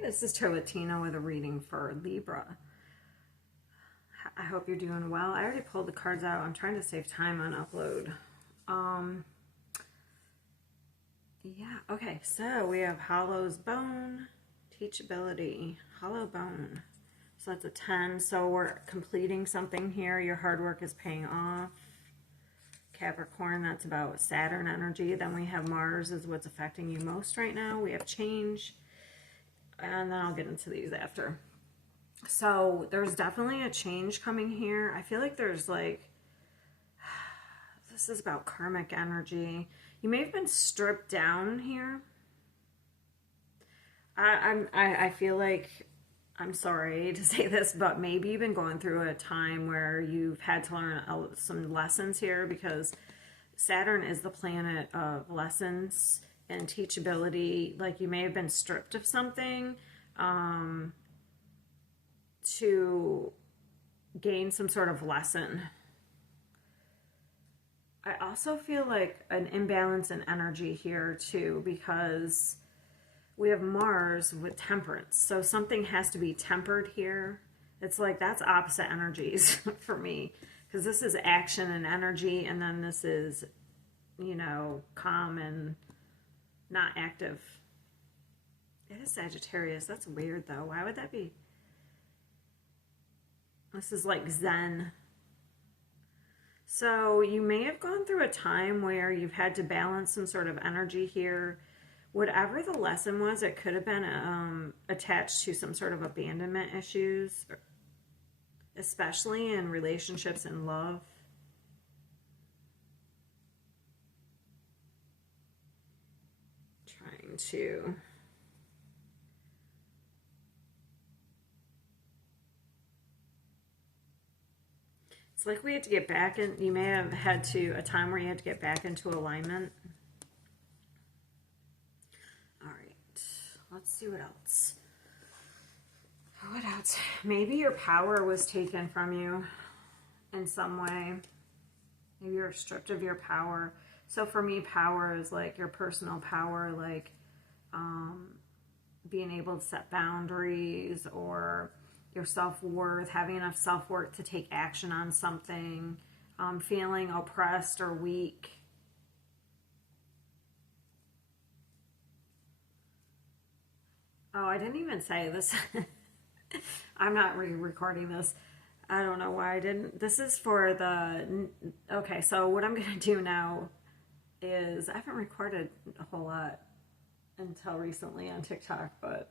this is Latina with a reading for Libra. I hope you're doing well. I already pulled the cards out. I'm trying to save time on upload. Yeah, okay, so we have Hollow's Bone, Teachability, Hollow Bone. So that's a 10. So we're completing something here. Your hard work is paying off. Capricorn, that's about Saturn energy. Then we have Mars is what's affecting you most right now. We have change. And then I'll get into these after. So there's definitely a change coming here. I feel like there's like, this is about karmic energy. You may have been stripped down here. I feel like, I'm sorry to say this, but maybe you've been going through a time where you've had to learn some lessons here, because Saturn is the planet of lessons and teachability. Like, you may have been stripped of something to gain some sort of lesson. I also feel like an imbalance in energy here too, because we have Mars with temperance. So something has to be tempered here. It's like, that's opposite energies for me, because this is action and energy, and then this is, you know, calm and not active. It is Sagittarius. That's weird though. Why would that be? This is like Zen. So you may have gone through a time where you've had to balance some sort of energy here. Whatever the lesson was, it could have been attached to some sort of abandonment issues, especially in relationships and love. Trying to... It's like we had to get back in, you may have had to, a time where you had to get back into alignment. All right, let's see what else. What else? Maybe your power was taken from you in some way. Maybe you're stripped of your power. So for me, power is like your personal power, like being able to set boundaries, or your self-worth, having enough self-worth to take action on something, feeling oppressed or weak. Oh, I didn't even say this. I'm not re-recording this. I don't know why I didn't. This is for the... Okay, so what I'm going to do now is... I haven't recorded a whole lot until recently on TikTok, but...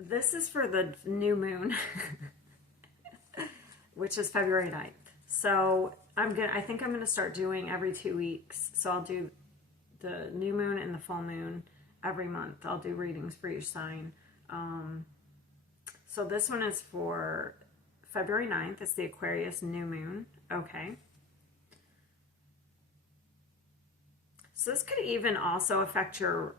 This is for the new moon, which is February 9th. So I think I'm gonna start doing every 2 weeks. So I'll do the new moon and the full moon every month. I'll do readings for each sign. So this one is for February 9th. It's the Aquarius new moon. Okay. So this could even also affect your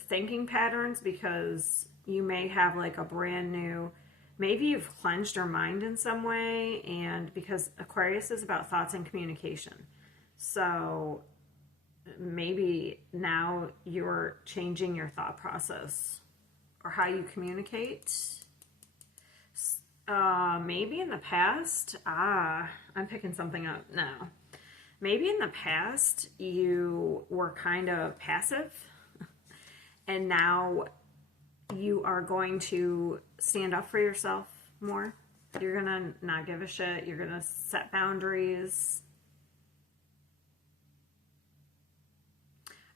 thinking patterns, because you may have like a brand new, maybe you've cleansed your mind in some way, and because Aquarius is about thoughts and communication. So maybe now you're changing your thought process or how you communicate. Maybe in the past, I'm picking something up now. Maybe in the past you were kind of passive, and now you are going to stand up for yourself more. You're going to not give a shit. You're going to set boundaries.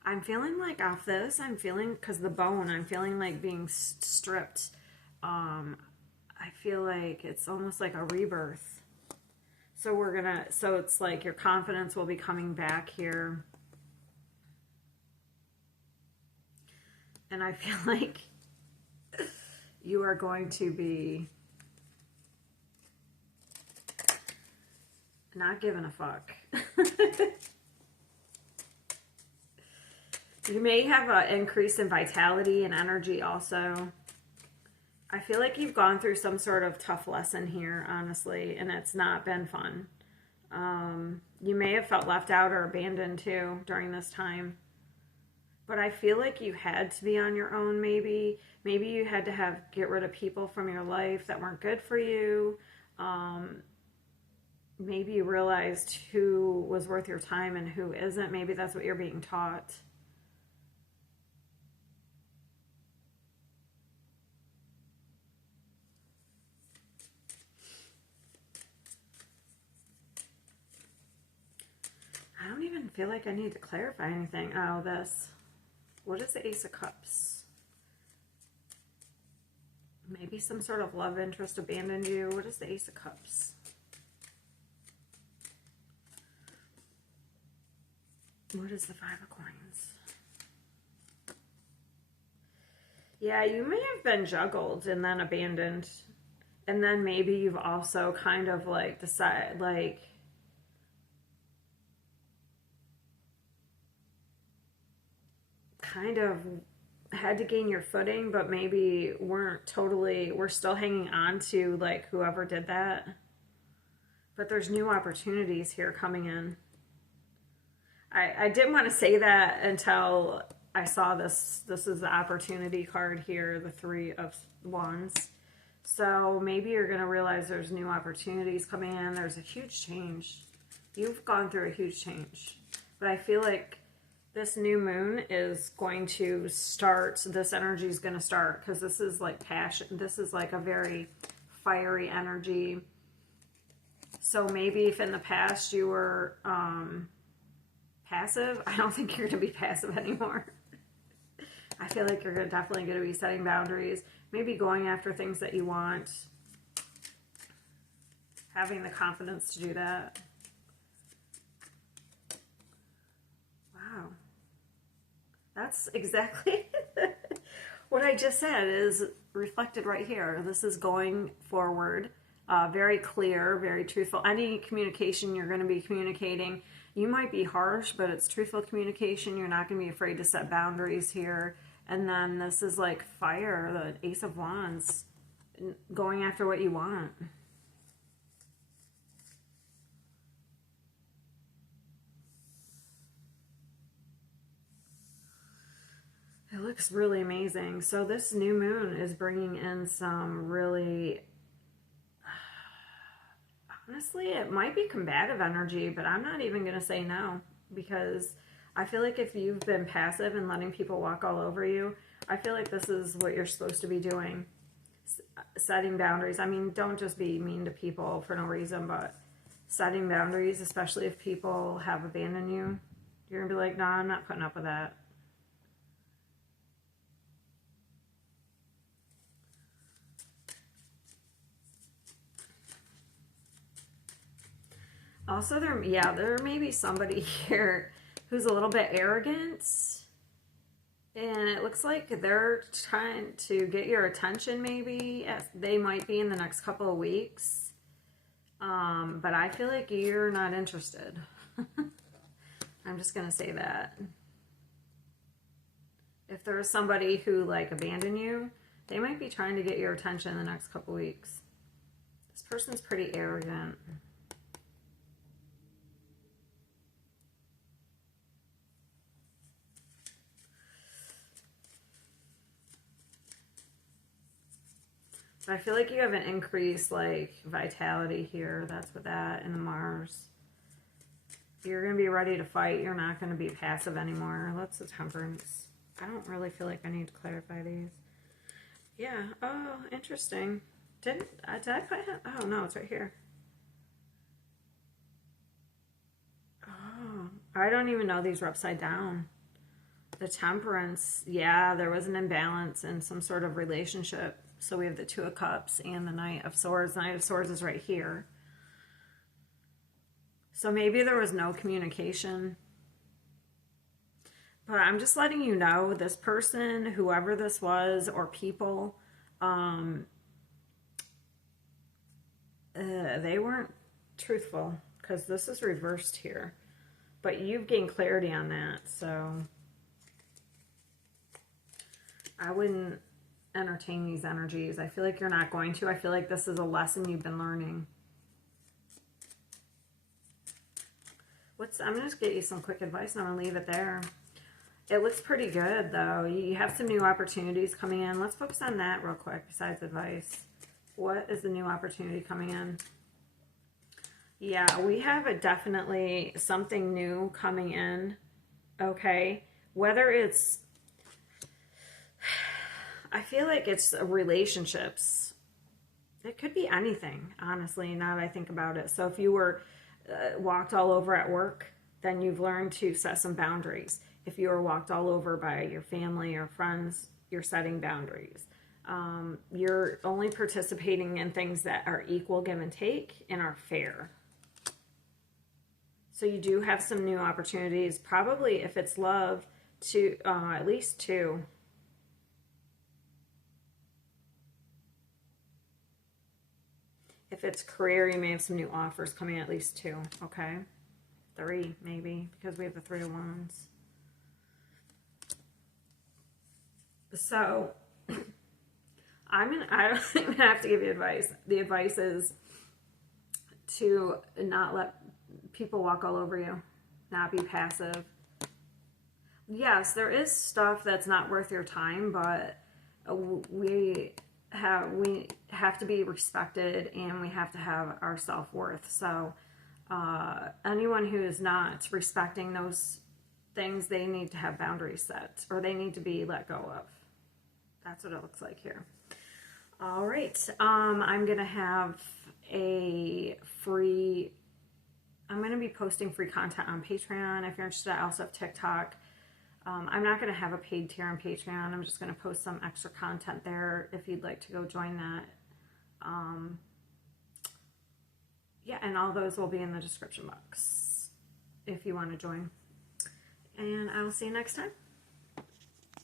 I'm feeling like off this, I'm feeling, because the bone, I'm feeling like being stripped. I feel like it's almost like a rebirth. So so it's like your confidence will be coming back here. And I feel like you are going to be not giving a fuck. You may have an increase in vitality and energy also. I feel like you've gone through some sort of tough lesson here, honestly, and it's not been fun. You may have felt left out or abandoned too during this time. But I feel like you had to be on your own, maybe. Maybe you had to get rid of people from your life that weren't good for you. Maybe you realized who was worth your time and who isn't. Maybe that's what you're being taught. I don't even feel like I need to clarify anything. Oh, this. What is the Ace of Cups? Maybe some sort of love interest abandoned you. What is the Ace of Cups? What is the Five of Coins? Yeah, you may have been juggled and then abandoned. And then maybe you've also kind of like decided, like, kind of had to gain your footing, but maybe we're still hanging on to like whoever did that. But there's new opportunities here coming in. I didn't want to say that until I saw this. This is the opportunity card here, the Three of Wands. So maybe you're going to realize there's new opportunities coming in. There's a huge change. You've gone through a huge change. But I feel like this new moon is going to start, this energy is going to start, because this is like passion. This is like a very fiery energy. So maybe if in the past you were passive, I don't think you're going to be passive anymore. I feel like you're definitely going to be setting boundaries, maybe going after things that you want, having the confidence to do that. Wow. That's exactly what I just said is reflected right here. This is going forward, very clear, very truthful. Any communication you're going to be communicating, you might be harsh, but it's truthful communication. You're not going to be afraid to set boundaries here. And then this is like fire, the Ace of Wands, going after what you want. It looks really amazing. So this new moon is bringing in some really, honestly, it might be combative energy, but I'm not even going to say no, because I feel like if you've been passive and letting people walk all over you, I feel like this is what you're supposed to be doing. Setting boundaries. I mean, don't just be mean to people for no reason, but setting boundaries, especially if people have abandoned you. You're going to be like, no, I'm not putting up with that. Also, there may be somebody here who's a little bit arrogant, and it looks like they're trying to get your attention. Maybe they might be in the next couple of weeks, but I feel like you're not interested. I'm just gonna say that. If there's somebody who like abandoned you, they might be trying to get your attention in the next couple of weeks. This person's pretty arrogant. I feel like you have an increased like vitality here. That's what that and the Mars. You're going to be ready to fight. You're not going to be passive anymore. That's the Temperance. I don't really feel like I need to clarify these. Yeah. Oh, interesting. Did I put it? Oh, no, it's right here. Oh, I don't even know these were upside down. The Temperance. Yeah, there was an imbalance in some sort of relationship. So we have the Two of Cups and the Knight of Swords. The Knight of Swords is right here. So maybe there was no communication. But I'm just letting you know, this person, whoever this was, or people, they weren't truthful, because this is reversed here. But you've gained clarity on that, so I wouldn't entertain these energies. I feel like you're not going to. I feel like this is a lesson you've been learning. I'm going to just get you some quick advice and I'm going to leave it there. It looks pretty good, though. You have some new opportunities coming in. Let's focus on that real quick, besides advice. What is the new opportunity coming in? Yeah, we have definitely something new coming in, okay? Whether it's, I feel like it's relationships. It could be anything, honestly, now that I think about it. So if you were walked all over at work, then you've learned to set some boundaries. If you were walked all over by your family or friends, you're setting boundaries. You're only participating in things that are equal give and take and are fair. So you do have some new opportunities, probably if it's love, to at least two. If it's career, you may have some new offers coming, at least two, okay? Three, maybe, because we have the Three of Wands. So, I don't even have to give you advice. The advice is to not let people walk all over you, not be passive. Yes, there is stuff that's not worth your time, but we have to be respected, and we have to have our self-worth. So anyone who is not respecting those things, they need to have boundaries set, or they need to be let go of. That's what it looks like here. All right, I'm gonna have I'm gonna be posting free content on Patreon if you're interested. I also have TikTok. I'm not going to have a paid tier on Patreon. I'm just going to post some extra content there if you'd like to go join that. Yeah, and all those will be in the description box if you want to join. And I will see you next time.